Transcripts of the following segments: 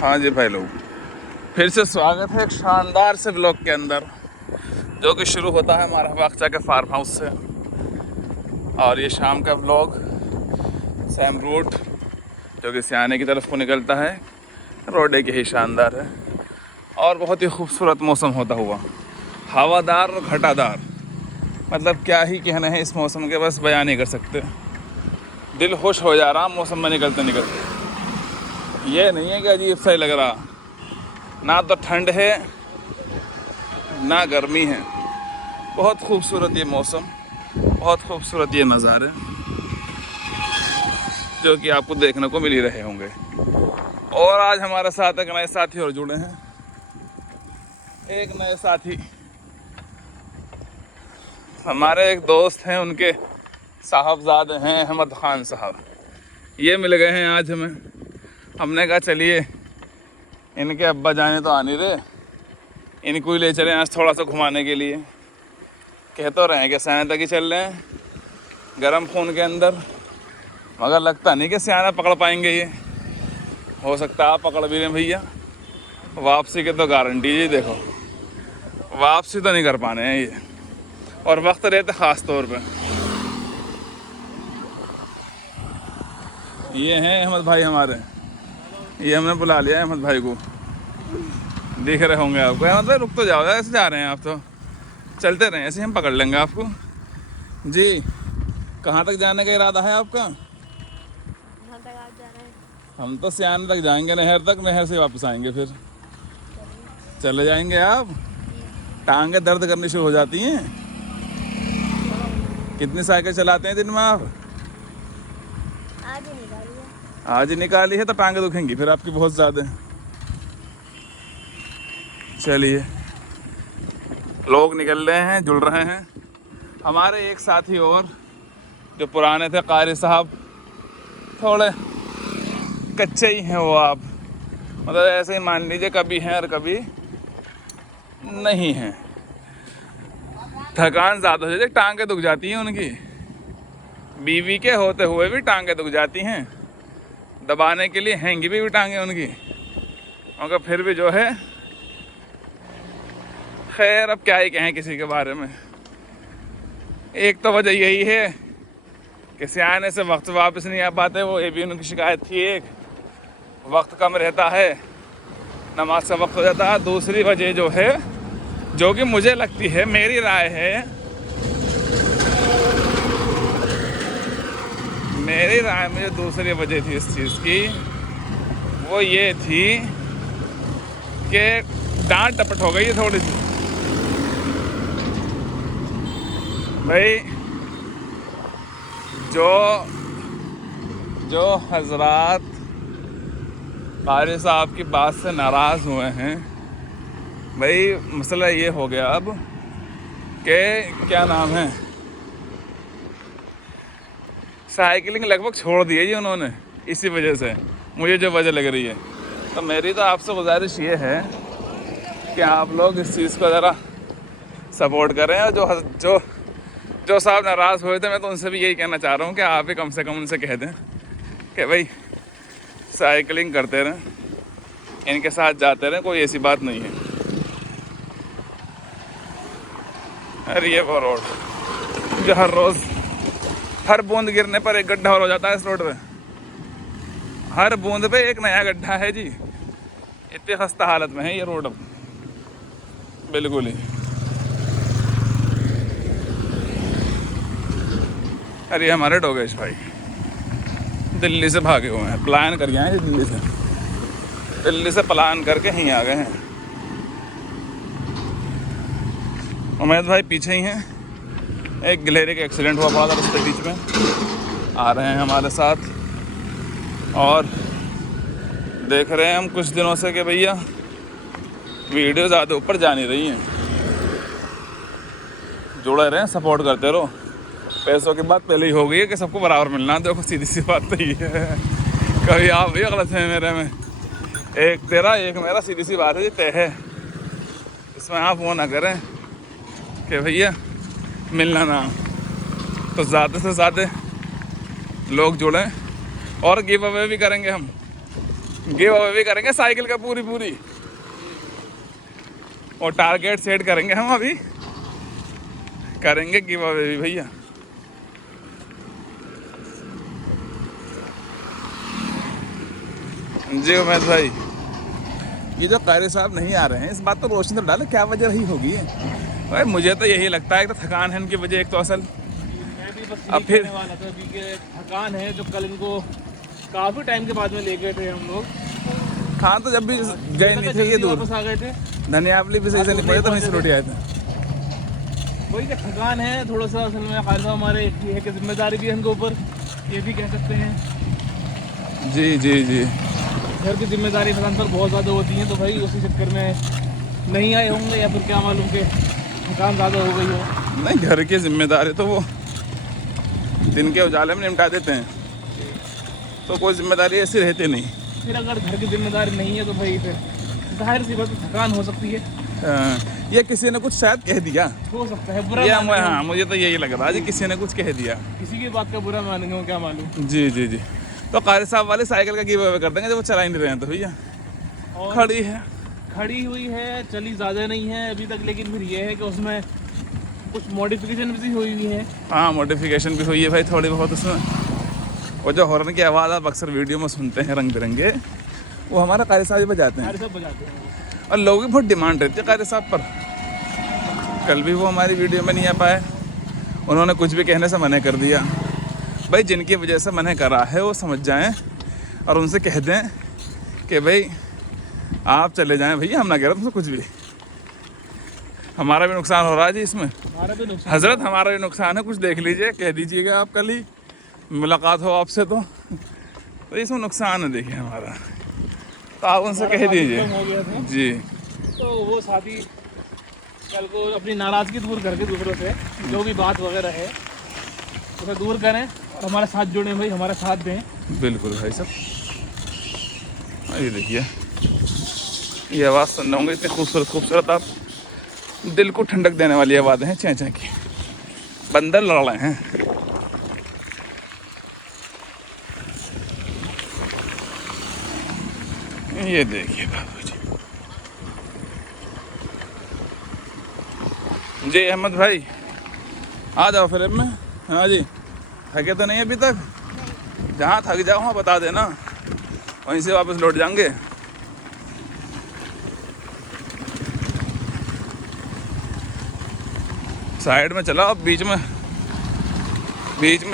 हाँ जी भाई लोग, फिर से स्वागत है एक शानदार से ब्लॉग के अंदर, जो कि शुरू होता है हमारा बागचा के फार्म हाउस से। और ये शाम का ब्लॉग सैम रूट जो कि सियाने की तरफ को निकलता है, रोड एक ही शानदार है और बहुत ही खूबसूरत मौसम होता हुआ, हवादार और घटादार। मतलब क्या ही कहना है इस मौसम के, बस बयान नहीं कर सकते। दिल खुश हो जा रहा मौसम में निकलते निकलते। ये नहीं है कि अजीब सा ही लग रहा, ना तो ठंड है ना गर्मी है। बहुत खूबसूरत ये मौसम, बहुत खूबसूरत ये नज़ारे जो कि आपको देखने को मिल ही रहे होंगे। और आज हमारे साथ एक नए साथी और जुड़े हैं, एक नए साथी हमारे एक दोस्त हैं, उनके साहबजादे हैं अहमद ख़ान साहब। ये मिल गए हैं आज हमें। हमने कहा चलिए, इनके अब्बा जाने तो आ नहीं रहे, इनको ही ले चलें आज थोड़ा सा घुमाने के लिए। कह तो रहे हैं कि सियाने तक ही चल रहे हैं गर्म खून के अंदर, मगर लगता नहीं कि सियाना पकड़ पाएंगे। ये हो सकता है आप पकड़ भी रहे भैया, वापसी के तो गारंटी जी। देखो वापसी तो नहीं कर पाने हैं ये, और वक्त रहते ख़ास तौर पे। ये हैं अहमद भाई हमारे, ये हमने बुला लिया अहमद भाई को, दिख रहे होंगे आपको। अहमद भाई रुक तो जाओ, ऐसे जा रहे हैं आप तो, चलते रहें ऐसे, हम पकड़ लेंगे आपको जी। कहाँ तक जाने का इरादा है आपका? कहाँ तक आप जा रहे हैं? हम तो सियाने तक जाएंगे, नहर तक, नहर से वापस आएंगे फिर। चले जाएंगे आप? टांगे दर्द करनी शुरू हो जाती हैं। कितनी साइकिल चलाते हैं दिन में आप? आज ही निकाली है। आज ही निकाली है तो टांगे दुखेंगी फिर आपकी बहुत ज़्यादा। चलिए, लोग निकल रहे हैं, जुड़ रहे हैं। हमारे एक साथी और जो पुराने थे, कारी साहब, थोड़े कच्चे ही हैं वो। आप मतलब ऐसे ही मान लीजिए, कभी हैं और कभी नहीं हैं। थकान ज़्यादा हो जाती है, टांगें दुख जाती हैं उनकी। बीवी के होते हुए भी टांगें दुख जाती हैं, दबाने के लिए हैंगी भी टांगें उनकी, मगर फिर भी जो है, खैर अब क्या ही कहें किसी के बारे में। एक तो वजह यही है कि सियाने से वक्त वापस नहीं आ पाते, वो ये भी उनकी शिकायत थी। एक, वक्त कम रहता है, नमाज का वक्त हो जाता है। दूसरी वजह जो है, जो कि मुझे लगती है, मेरी राय है, मेरी राय में जो दूसरी वजह थी इस चीज़ की, वो ये थी कि डांट टपट हो गई है थोड़ी सी। भाई जो हजरात कारी साहब की बात से नाराज़ हुए हैं, भाई मसला ये हो गया अब कि क्या नाम है, साइकिलिंग लगभग छोड़ दी है जी उन्होंने, इसी वजह से मुझे जो वजह लग रही है। तो मेरी तो आपसे गुजारिश ये है कि आप लोग इस चीज़ को ज़रा सपोर्ट करें। और जो साहब नाराज़ हुए थे, मैं तो उनसे भी यही कहना चाह रहा हूँ कि आप ही कम से कम उनसे कह दें कि भाई साइकिलिंग करते रहें, इनके साथ जाते रहें, कोई ऐसी बात नहीं है। अरे ये वो रोड जो हर रोज़, हर बूंद गिरने पर एक गड्ढा और हो जाता है इस रोड पे। हर बूंद पे एक नया गड्ढा है जी। इतनी खस्ता हालत में है ये रोड अब, बिल्कुल ही। अरे हमारे डोगेश भाई दिल्ली से भागे हुए हैं, प्लान कर गए हैं दिल्ली से प्लान करके यहीं आ गए हैं। उमैद भाई पीछे ही हैं। एक गिलहरी का एक्सीडेंट हुआ पड़ा था रास्ते बीच में, आ रहे हैं हमारे साथ। और देख रहे हैं हम कुछ दिनों से कि भैया वीडियो ज़्यादा ऊपर जा नहीं रही हैं। जुड़े रहें, सपोर्ट करते रहो। पैसों की बात पहले ही हो गई है कि सबको बराबर मिलना। देखो सीधी सी बात तो ये है, कभी आप भी गलत है मेरे में, एक तेरा एक मेरा, सीधी सी बात है जी, तय है। इसमें आप वो ना करें कि भैया मिलना ना। तो ज़्यादा से ज़्यादा लोग जुड़ें, और गिव अवे भी करेंगे हम। गिव अवे भी करेंगे साइकिल का पूरी पूरी, और टारगेट सेट करेंगे हम अभी, करेंगे गिव अवे भी भैया। जी उमेश भाई, ये जो कारी साहब नहीं आ रहे हैं, इस बात पर रोशनी तो डाले, क्या वजह रही होगी? भाई मुझे तो यही लगता है कि तो थकान है इनकी वजह, एक तो असल। मैं भी बस अब फिर वाला था कि थकान है, जो कल इनको काफी टाइम के बाद में ले गए थे हम लोग। हाँ तो जब भी गए नहीं थे ये दूर, वापस आ गए थे। धनियावली भी सही से नहीं पड़े तो वहीं से लौट आए थे। वही कि थकान है थोड़ा सा असल में, कारी साहब हमारे ये है कि जिम्मेदारी भी है इनके ऊपर, ये भी कह सकते हैं। जी जी जी, घर की जिम्मेदारी इंसान पर बहुत ज़्यादा होती है, तो भाई उसी चक्कर में नहीं आए होंगे, या फिर क्या मालूम कि थकान ज़्यादा हो गई हो। नहीं घर की जिम्मेदारी तो वो दिन के उजाले में निपटा देते हैं, तो कोई जिम्मेदारी ऐसी रहती नहीं। फिर अगर घर की जिम्मेदारी नहीं है तो भाई फिर जाहिर सी बात है थकान हो सकती है। ये किसी ने कुछ शायद कह दिया, हो सकता है बुरा या मानेंगे हाँ मुझे तो यही लग रहा है जी, किसी ने कुछ कह दिया। किसी की बात का बुरा मानेंगे वो क्या मालूम। जी जी जी, तो कारी साहब वाले साइकिल का गिव अवे कर देंगे जब वो चला ही नहीं रहे हैं तो भैया। और खड़ी है, खड़ी हुई है, चली ज़्यादा नहीं है अभी तक, लेकिन फिर ये है कि उसमें कुछ मॉडिफिकेशन भी हुई हुई है। हाँ मॉडिफिकेशन भी हुई है भाई थोड़ी बहुत उसमें। और जो हॉर्न की आवाज़ आप अक्सर वीडियो में सुनते हैं रंग बिरंगे, वो हमारा कारी साहब ही बजाते हैं। कारी साहब बजाते हैं वो। और लोगों की बहुत डिमांड रहती है कारी साहब पर। कल भी वो हमारी वीडियो में नहीं आ पाए, उन्होंने कुछ भी कहने से मना कर दिया। भाई जिनकी वजह से मना करा है वो समझ जाएं और उनसे कह दें कि भाई आप चले जाएं भैया, हम ना कह रहे तुमसे कुछ भी, हमारा भी नुकसान हो रहा है जी इसमें। हमारा भी नुकसान हजरत हमारा भी नुकसान है, कुछ देख लीजिए, कह दीजिएगा आप कल ही मुलाकात हो आपसे तो इसमें नुकसान है देखिए हमारा, तो आप उनसे कह दीजिए। हो गया था, जी तो वो साथी कल को अपनी नाराज़गी दूर करके दूसरों से जो भी बात वगैरह है उसे दूर करें और हमारे साथ जुड़ें भाई, हमारा साथ दें। बिल्कुल भाई साहब, ये देखिए ये आवाज़ सुन रहे होंगे, इतनी खूबसूरत खूबसूरत, आप दिल को ठंडक देने वाली आवाज़ें हैं चें चें की। बंदर लड़ रहे हैं। ये देखिए बाबू जी अहमद भाई, आ जाओ फिल्म में। हाँ जी, थके तो नहीं अभी तक? जहाँ थक जाओ वहाँ बता देना, वहीं से वापस लौट जाएंगे। साइड में चलाओ, बीच में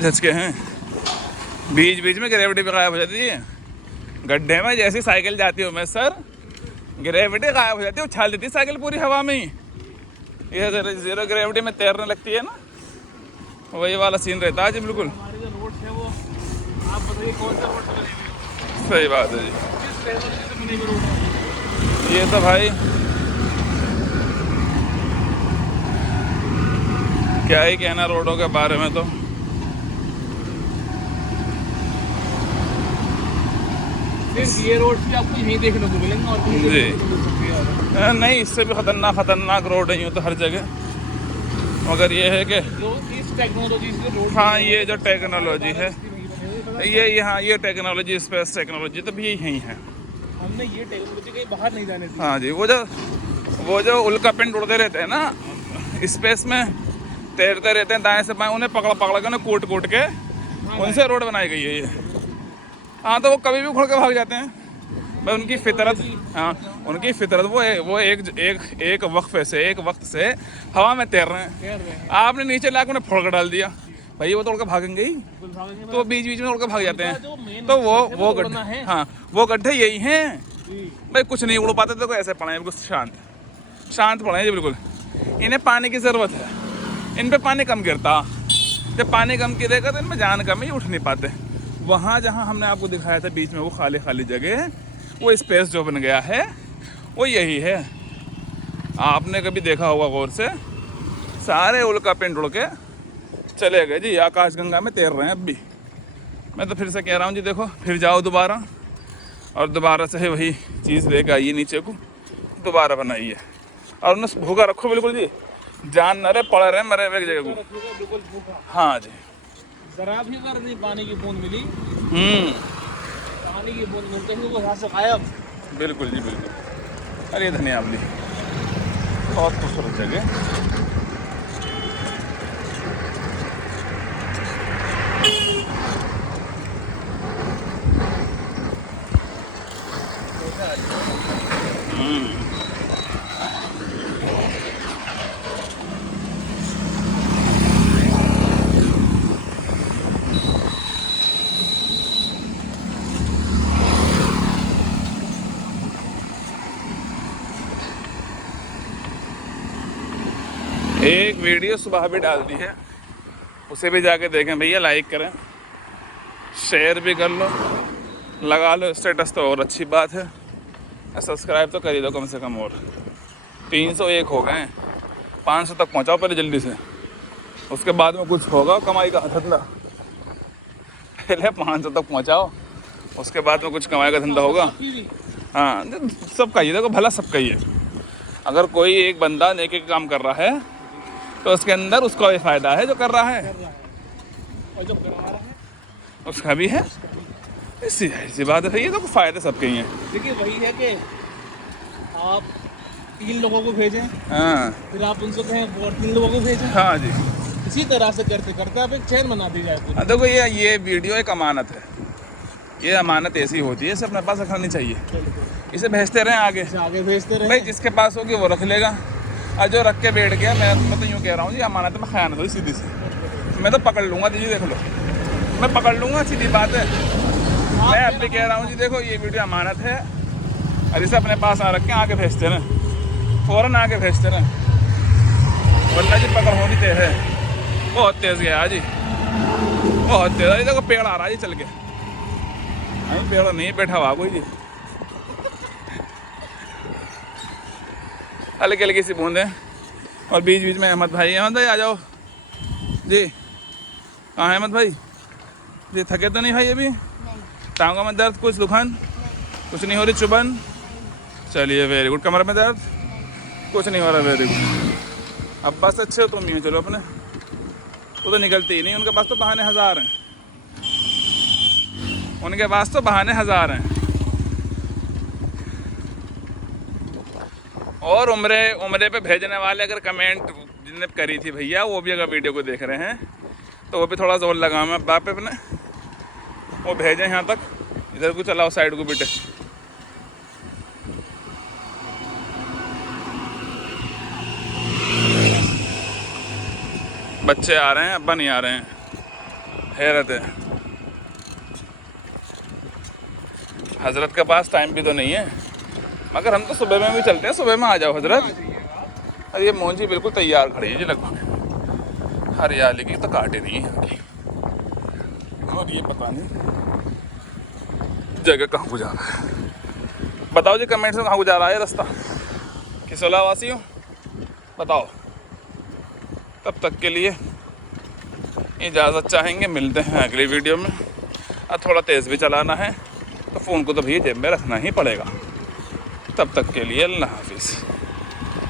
झचके हैं, बीच में ग्रेविटी पे गायब हो जाती है। गड्ढे में जैसी साइकिल जाती हो मैं सर, ग्रेविटी गायब हो जाती है, उछाल देती है साइकिल पूरी हवा में ही। ये जीरो ग्रेविटी में तैरने लगती है ना, वही वाला सीन रहता है जी बिल्कुल। हमारी जो रोड है वो आप बताइए कौन सा रोड बनी हुई है? सही बात है जी, किस टेक्नोलॉजी से बनी हुई रोड है? ये तो भाई क्या ही कहना रोडों के बारे में। तो सिर्फ ये रोड भी आपको यहीं देखने को मिलेंगे और कहीं जी। देखने को मिल सकती है। नहीं, इससे भी खतरनाक रोड है यूँ तो हर जगह, मगर ये है कि जो इस टेक्नोलॉजी से रोड, हाँ ये जो टेक्नोलॉजी है, ये टेक्नोलॉजी, स्पेस टेक्नोलॉजी तो भी यही है। हमने ये टेक्नोलॉजी कहीं बाहर नहीं जाने दी। हाँ जी, वो जो उल्का पिंड उड़ते रहते हैं ना स्पेस में, तैरते रहते हैं दाएं से बाएं, उन्हें पकड़ के उन्हें कूट के उनसे रोड बनाई गई है ये। हाँ तो वो कभी भी उखड़ के भाग जाते हैं भाई, उनकी फितरत। हाँ उनकी फितरत, वो एक वक्त से हवा में तैर रहे हैं, आपने नीचे ला के उन्हें फोड़ कर डाल दिया भाई, वो तोड़ के भागेंगे ही, तो बीच में उड़ के भाग जाते हैं। तो वो गड्ढे, हाँ वो गड्ढे यही हैं भाई, कुछ नहीं उड़ पाते तो ऐसे पड़े हैं बिल्कुल शांत पड़े हैं जी बिल्कुल। इन्हें पानी की ज़रूरत है, इन पे पानी कम गिरता, जब पानी कम गिरेगा तो इनमें जान कम ही, उठ नहीं पाते। वहाँ जहाँ हमने आपको दिखाया था बीच में वो खाली जगह, वो स्पेस जो बन गया है वो यही है। आपने कभी देखा होगा गौर से, सारे उल्का पिंड उड़ के चले गए जी, आकाशगंगा में तैर रहे हैं अब भी। मैं तो फिर से कह रहा हूँ जी, देखो फिर जाओ दोबारा और दोबारा से वही चीज़ लेकर आइए, नीचे को दोबारा बनाइए और उन्हें भूखा रखो बिल्कुल जी, जान न रहे पड़े रहे मरे हुए एक जगह को। बिल्कुल भूखा, हाँ जी, जरा भी अगर नहीं पानी की बूंद मिली, पानी की बूंद मिलते हैं वो यहाँ से गायब। बिल्कुल जी बिल्कुल। अरे धनिया अमली बहुत खूबसूरत जगह। एक वीडियो सुबह भी डाल दी है, उसे भी जाके देखें भैया, लाइक करें, शेयर भी कर लो, लगा लो स्टेटस तो और अच्छी बात है, सब्सक्राइब तो कर ही दो कम से कम। और 301 हो गए हैं, 500 तक पहुंचाओ पहले जल्दी से, उसके बाद में कुछ होगा कमाई का धंधा। पहले 500 तक पहुंचाओ, उसके बाद में कुछ कमाई का धंधा होगा। हाँ सबका ही देखो, भला सबका ही है। अगर कोई एक बंदा नेकी का काम कर रहा है तो उसके अंदर उसका भी फ़ायदा है जो कर रहा है, और जो करवा रहा है उसका भी है। इसी बात है, ये तो फ़ायदे सबके ही हैं। देखिए वही है कि आप 3 लोगों को भेजें, हाँ फिर आप उनसे कहें और 3 लोगों को भेजें, हाँ जी। इसी तरह से करते करते आप एक चैन बना दी जाए पूरी। हाँ देखो, ये वीडियो एक अमानत है। ये अमानत ऐसी होती है, इसे अपने पास रखनी चाहिए, इसे भेजते रहें आगे। इसे आगे भेजते रहे भाई जिसके पास होगी वो रख लेगा, और जो रख के बैठ गया, मैं तो यूँ कह रहा हूँ जी, अमानत में खयानत हुई सीधी सी। मैं तो पकड़ लूँगा जी, देख लो, मैं पकड़ लूँगा, सीधी बात है। मैं अब भी कह रहा हूँ जी, देखो ये वीडियो अमानत है, और इसे अपने पास आ रख के आगे भेजते रहें, फ़ौरन आगे भेजते रहें, वरना जी पकड़ होनी तय है। बहुत तेज़ गया जी, बहुत तेज़। ये देखो पेड़ आ रहा है जी चल के, नहीं पेड़ नहीं बैठा हुआ कोई जी, हल्की हल्की सी बूंदें। और बीच बीच में अहमद भाई आ जाओ जी। कहाँ है अहमद भाई जी? थके तो नहीं भाई अभी? टांगों में दर्द, कुछ दुखान? कुछ नहीं हो रही चुभन? चलिए वेरी गुड। कमर में दर्द? कुछ नहीं हो रहा, वेरी गुड। अब बस अच्छे हो तुम ही हो, चलो अपने। वो तो निकलती ही नहीं, उनके पास तो बहाने हज़ार हैं, उनके पास तो बहाने हज़ार हैं। और उम्रे पे भेजने वाले अगर कमेंट जिनने करी थी भैया, वो भी अगर वीडियो को देख रहे हैं तो वो भी थोड़ा जोर लगाओ मैं बाप अपने, वो भेजें यहाँ तक। इधर को चलाओ साइड को बेटे। बच्चे आ रहे हैं, अब्बा नहीं आ रहे हैं, हैरत है। हजरत के पास टाइम भी तो नहीं है, मगर हम तो सुबह में भी चलते हैं। सुबह में आ जाओ हजरत। अरे ये मोंजी बिल्कुल तैयार खड़ी है जी, लगभग हरियाली की तो काटे नहीं है यहाँ की। और ये पता नहीं जगह कहाँ गुजारा है, बताओ जी कमेंट्स में, कहाँ गुजारा है रास्ता? किसोला वासी हो बताओ। तब तक के लिए इजाज़त चाहेंगे, मिलते हैं अगली वीडियो में। और थोड़ा तेज़ भी चलाना है तो फ़ोन को तो भैया जेब में रखना ही पड़ेगा। तब तक के लिए अल्लाह हाफिज़।